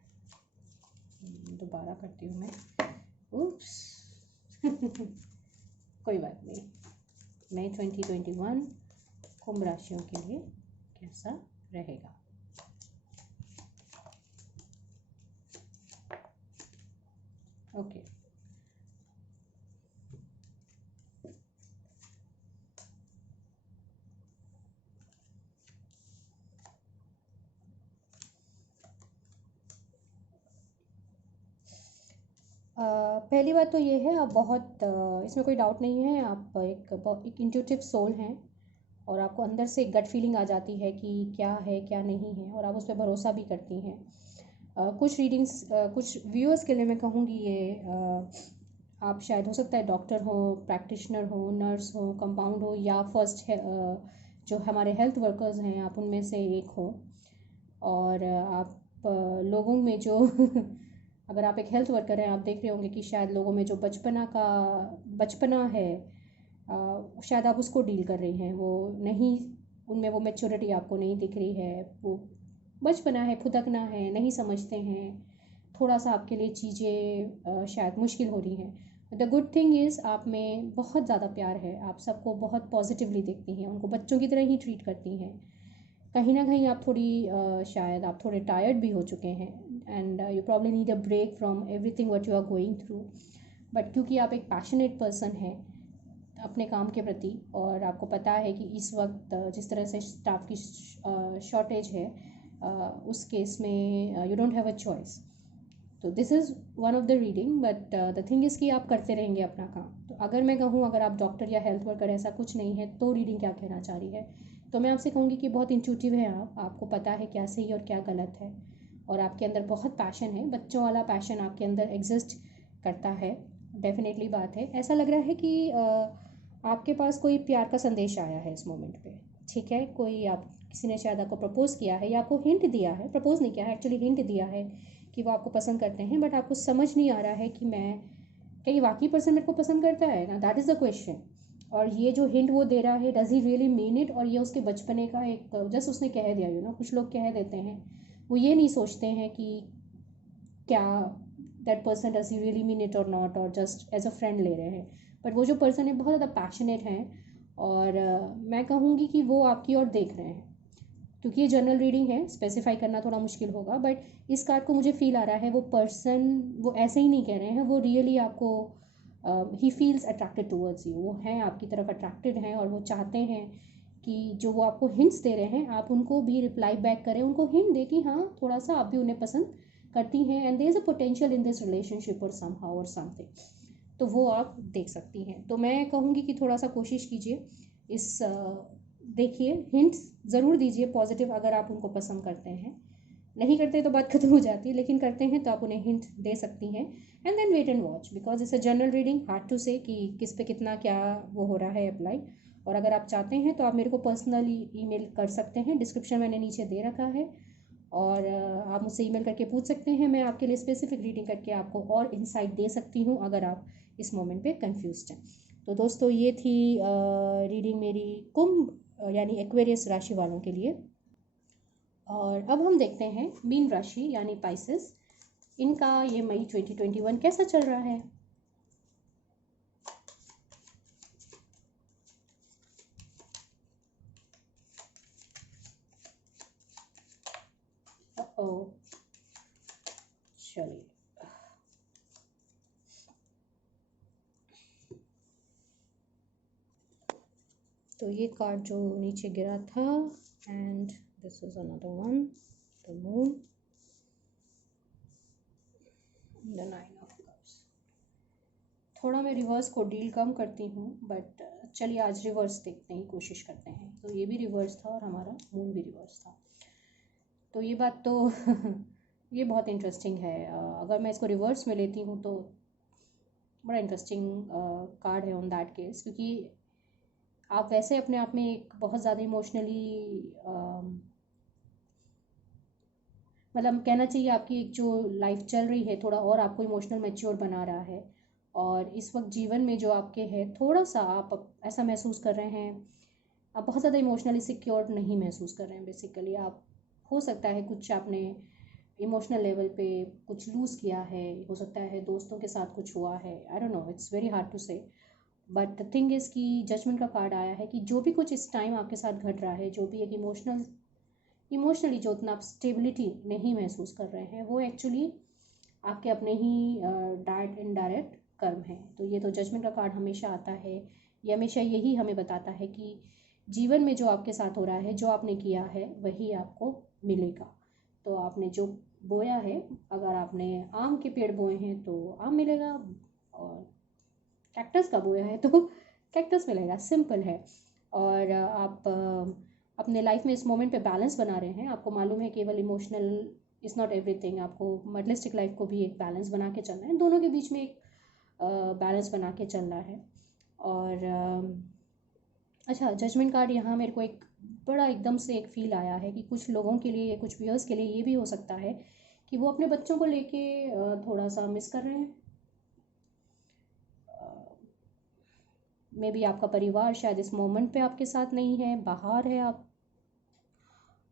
दोबारा करती हूँ मैं, उप्स कोई बात नहीं, मई 2021 कुंभ राशियों के लिए कैसा रहेगा। ओके, पहली बात तो ये है, आप बहुत इसमें कोई डाउट नहीं है, आप एक इंट्यूटिव सोल हैं, और आपको अंदर से एक गट फीलिंग आ जाती है कि क्या है क्या नहीं है, और आप उस पर भरोसा भी करती हैं। कुछ रीडिंग्स, कुछ व्यूअर्स के लिए मैं कहूँगी ये, आप शायद हो सकता है डॉक्टर हो, प्रैक्टिशनर हो, नर्स हो, कंपाउंड हो, या फर्स्ट जो हमारे हेल्थ वर्कर्स हैं आप उनमें से एक हो, और आप लोगों में जो अगर आप एक हेल्थ वर्कर हैं, आप देख रहे होंगे कि शायद लोगों में जो बचपना है, शायद आप उसको डील कर रही हैं, वो नहीं, उनमें वो मैच्योरिटी आपको नहीं दिख रही है, वो बचपना है, फुदकना है, नहीं समझते हैं, थोड़ा सा आपके लिए चीज़ें शायद मुश्किल हो रही हैं। द गुड थिंग इज़ आप में बहुत ज़्यादा प्यार है, आप सबको बहुत पॉजिटिवली देखती हैं, उनको बच्चों की तरह ही ट्रीट करती हैं। कहीं ना कहीं आप थोड़ी शायद आप थोड़े टायर्ड भी हो चुके हैं, and you probably need a break from everything what you are going through, but क्योंकि आप एक पैशनेट पर्सन हैं अपने काम के प्रति, और आपको पता है कि इस वक्त जिस तरह से स्टाफ की शॉर्टेज है, उस केस में you don't have a choice, तो this is one of the reading, but the thing is कि आप करते रहेंगे अपना काम। तो अगर मैं कहूँ, अगर आप डॉक्टर या हेल्थ वर्कर ऐसा कुछ नहीं है, तो रीडिंग क्या कहना चाह रही है, तो मैं आपसे कहूँगी कि बहुत इंट्यूटिव है आप, आपको पता है क्या सही और क्या गलत है, और आपके अंदर बहुत पैशन है, बच्चों वाला पैशन आपके अंदर एग्जिस्ट करता है, डेफिनेटली बात है। ऐसा लग रहा है कि आपके पास कोई प्यार का संदेश आया है इस मोमेंट पे, ठीक है, कोई आप किसी ने शायद आपको प्रपोज़ किया है, या आपको हिंट दिया है, प्रपोज़ नहीं किया है एक्चुअली, हिंट दिया है कि वो आपको पसंद करते हैं, बट आपको समझ नहीं आ रहा है कि मैं, क्या ये वाकई पर्सन मेरे को पसंद करता है ना, दैट इज़ द क्वेश्चन। और ये जो हिंट वो दे रहा है, does he really mean it, और ये उसके बचपने का एक जस्ट उसने कह दिया, कुछ लोग कह देते हैं, वो ये नहीं सोचते हैं कि क्या that person does he really mean it और नॉट, और जस्ट एज अ फ्रेंड ले रहे हैं, बट वो जो पर्सन है बहुत ज़्यादा पैशनेट हैं, और मैं कहूँगी कि वो आपकी ओर देख रहे हैं, क्योंकि ये जनरल रीडिंग है, स्पेसिफाई करना थोड़ा मुश्किल होगा, बट इस कार्ड को मुझे फील आ रहा है वो पर्सन वो ऐसे ही नहीं कह रहे हैं, वो रियली आपको he feels attracted towards you, वो हैं आपकी तरफ अट्रैक्टेड हैं और वो चाहते हैं कि जो वो आपको हिंट्स दे रहे हैं आप उनको भी रिप्लाई बैक करें, उनको हिंट दे कि हाँ थोड़ा सा आप भी उन्हें पसंद करती हैं and there is a potential in this relationship और समहाउ और समथिंग, तो वो आप देख सकती हैं। तो मैं कहूँगी कि थोड़ा सा कोशिश कीजिए इस देखिए हिंट्स ज़रूर दीजिए पॉजिटिव, अगर आप उनको पसंद करते हैं, नहीं करते तो बात खत्म हो जाती है, लेकिन करते हैं तो आप उन्हें हिंट दे सकती हैं and then wait and watch, because it's a general reading, hard to say कि किस पे कितना क्या वो हो रहा है अप्लाई। और अगर आप चाहते हैं तो आप मेरे को पर्सनली ईमेल कर सकते हैं, डिस्क्रिप्शन मैंने नीचे दे रखा है, और आप मुझसे ईमेल करके पूछ सकते हैं, मैं आपके लिए स्पेसिफिक रीडिंग करके आपको और इंसाइट दे सकती हूँ अगर आप इस मोमेंट पे कंफ्यूज्ड हैं। तो दोस्तों ये थी रीडिंग मेरी कुंभ यानी एक्वेरियस राशि वालों के लिए। और अब हम देखते हैं मीन राशि यानी पाइसेस, इनका ये मई 2021 कैसा चल रहा है। ओ चलिए, तो ये कार्ड जो नीचे गिरा था and this is another one, the moon, the nine of cups. थोड़ा मैं रिवर्स को डील कम करती हूँ बट चलिए आज रिवर्स देखने की कोशिश करते हैं। तो ये भी रिवर्स था और हमारा मून भी रिवर्स था, तो ये बात तो ये बहुत इंटरेस्टिंग है। अगर मैं इसको रिवर्स में लेती हूँ तो बड़ा इंटरेस्टिंग कार्ड है ऑन दैट केस, क्योंकि आप वैसे अपने आप में एक बहुत ज़्यादा इमोशनली मतलब कहना चाहिए आपकी एक जो लाइफ चल रही है थोड़ा और आपको इमोशनल मैच्योर बना रहा है, और इस वक्त जीवन में जो आपके है थोड़ा सा आप ऐसा महसूस कर रहे हैं, आप बहुत ज़्यादा इमोशनली सिक्योर नहीं महसूस कर रहे हैं। बेसिकली आप, हो सकता है कुछ आपने इमोशनल लेवल पे कुछ लूज़ किया है, हो सकता है दोस्तों के साथ कुछ हुआ है, I don't know, it's very hard to say, but the thing is कि जजमेंट का कार्ड आया है कि जो भी कुछ इस टाइम आपके साथ घट रहा है, जो भी एक इमोशनली जो उतना आप स्टेबिलिटी नहीं महसूस कर रहे हैं, वो एक्चुअली आपके अपने ही डायरेक्ट इनडायरेक्ट कर्म है। तो ये तो जजमेंट का कार्ड हमेशा आता है, ये हमेशा यही हमें बताता है कि जीवन में जो आपके साथ हो रहा है, जो आपने किया है वही आपको मिलेगा। तो आपने जो बोया है, अगर आपने आम के पेड़ बोए हैं तो आम मिलेगा, और कैक्टस का बोया है तो कैक्टस मिलेगा, सिंपल है। और आप अपने लाइफ में इस मोमेंट पे बैलेंस बना रहे हैं, आपको मालूम है केवल इमोशनल इज़ नॉट एवरीथिंग, आपको मटेरियलिस्टिक लाइफ को भी एक बैलेंस बना के चलना है, दोनों के बीच में एक बैलेंस बना के चलना है। और अच्छा, जजमेंट कार्ड यहाँ मेरे को एक बड़ा एकदम से एक फील आया है कि कुछ लोगों के लिए, कुछ व्यूअर्स के लिए ये भी हो सकता है कि वो अपने बच्चों को लेके थोड़ा सा मिस कर रहे हैं। मे बी आपका परिवार शायद इस मोमेंट पे आपके साथ नहीं है, बाहर है आप,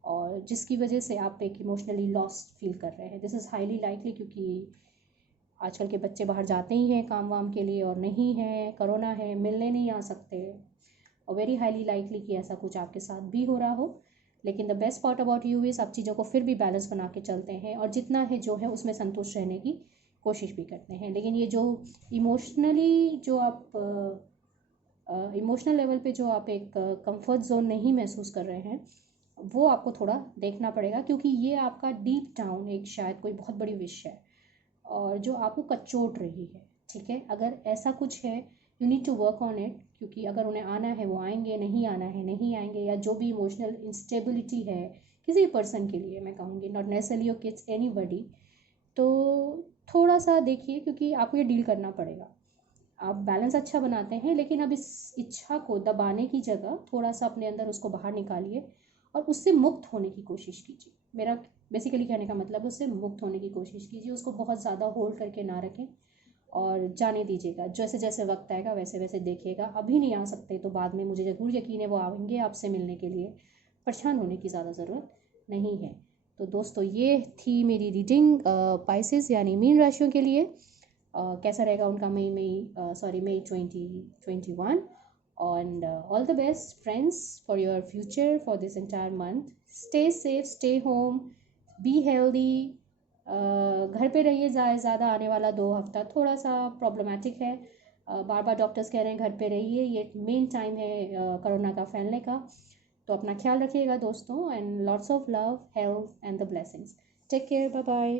और जिसकी वजह से आप एक इमोशनली लॉस्ट फील कर रहे हैं। दिस इज़ हाईली लाइकली, क्योंकि आजकल के बच्चे बाहर जाते ही हैं काम वाम के लिए, और नहीं है, कोरोना है, मिलने नहीं आ सकते, और वेरी हाईली लाइकली कि ऐसा कुछ आपके साथ भी हो रहा हो। लेकिन the best part about you is आप चीज़ों को फिर भी बैलेंस बना के चलते हैं, और जितना है जो है उसमें संतुष्ट रहने की कोशिश भी करते हैं। लेकिन ये जो इमोशनली जो आप इमोशनल लेवल पे जो आप एक कंफर्ट जोन नहीं महसूस कर रहे हैं, वो आपको थोड़ा देखना पड़ेगा, क्योंकि ये आपका डीप डाउन एक शायद कोई बहुत बड़ी विश है और जो आपको कचोट रही है। ठीक है, अगर ऐसा कुछ है you need to work on it, क्योंकि अगर उन्हें आना है वो आएंगे, नहीं आना है नहीं आएंगे, या जो भी इमोशनल इंस्टेबिलिटी है किसी पर्सन के लिए, मैं कहूँगी not necessarily your kids, anybody, तो थोड़ा सा देखिए, क्योंकि आपको ये डील करना पड़ेगा। आप बैलेंस अच्छा बनाते हैं, लेकिन अब इस इच्छा को दबाने की जगह थोड़ा सा अपने अंदर उसको बाहर निकालिए और उससे मुक्त होने की कोशिश कीजिए। मेरा बेसिकली कहने का मतलब उससे मुक्त होने की कोशिश कीजिए, उसको बहुत ज़्यादा होल्ड करके ना रखें और जाने दीजिएगा। जैसे जैसे वक्त आएगा वैसे वैसे देखिएगा, अभी नहीं आ सकते तो बाद में मुझे ज़रूर यकीन है वो आएंगे आपसे मिलने के लिए, परेशान होने की ज़्यादा ज़रूरत नहीं है। तो दोस्तों ये थी मेरी रीडिंग पाइसेस यानी मीन राशियों के लिए। कैसा रहेगा उनका मई 2021, and all the best friends for your future for this entire month. Stay safe, stay home, be healthy. घर पे रहिए, ज़्यादा आने वाला 2 हफ्ता थोड़ा सा प्रॉब्लमेटिक है, बार बार डॉक्टर्स कह रहे हैं घर पे रहिए, ये मेन टाइम है कोरोना का फैलने का। तो अपना ख्याल रखिएगा दोस्तों, and lots of love, health and the blessings. Take care, bye bye.